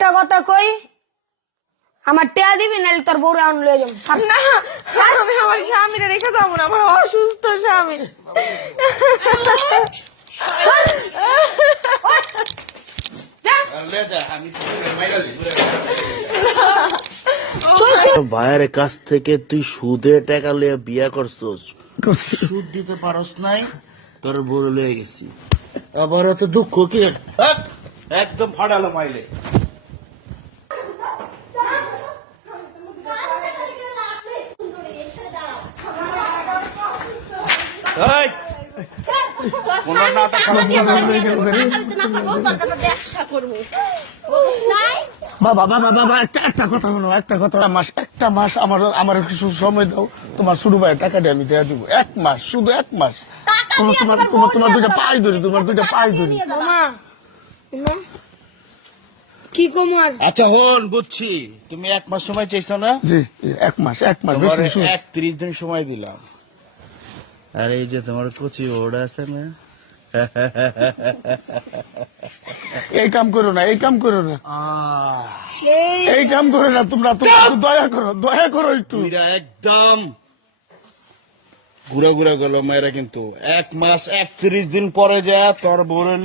একটা কথা কই, আমার টেয়া দিবি নাহলে তোর বউরে আন লয়ে যাবো। না আমি আমার স্বামীরে রেখে যাবো না, আমার অসুস্থ স্বামী। ভাইয়ের কাছ থেকে তুই সুদে টাকা লিয়ে বিয়া করছস, সুদ দিতে পারস নাই, তোর বড় লয়ে গেছি। আবার এত দুঃখ কি? একদম ফাটালো মাইলে। এই, কোন নাটক ব্যবসা করবো বাবা বাবা বাবা একটা কথা শোনো, একটা মাস আমার কিছু সময় দাও, তোমার শুরু ভাই টাকাটা আমি দেয়া দিব। 1 মাস, শুধু 1 মাস। তোমার দুইটা পাই ধরি, তোমার দুইটা পাই ধরি। কি কুমার? আচ্ছা হন, বুঝছি তুমি 1 মাস সময় চাইছো না? জি 1 মাস, 1 মাস তোমার বেশি শুধু। 31 দিন সময় দিলাম। আর এই যে তোমার কচি ওড়া আছে না, এই কাম করো না, এই কাম করো না, এই কাম করো না, তোমরা একটু দয়া করো একটু। তুইরা একদম ঘুরা ঘুরা গেল মায়েরা, কিন্তু 1 মাস 31 দিন পরে যা তোর বউরে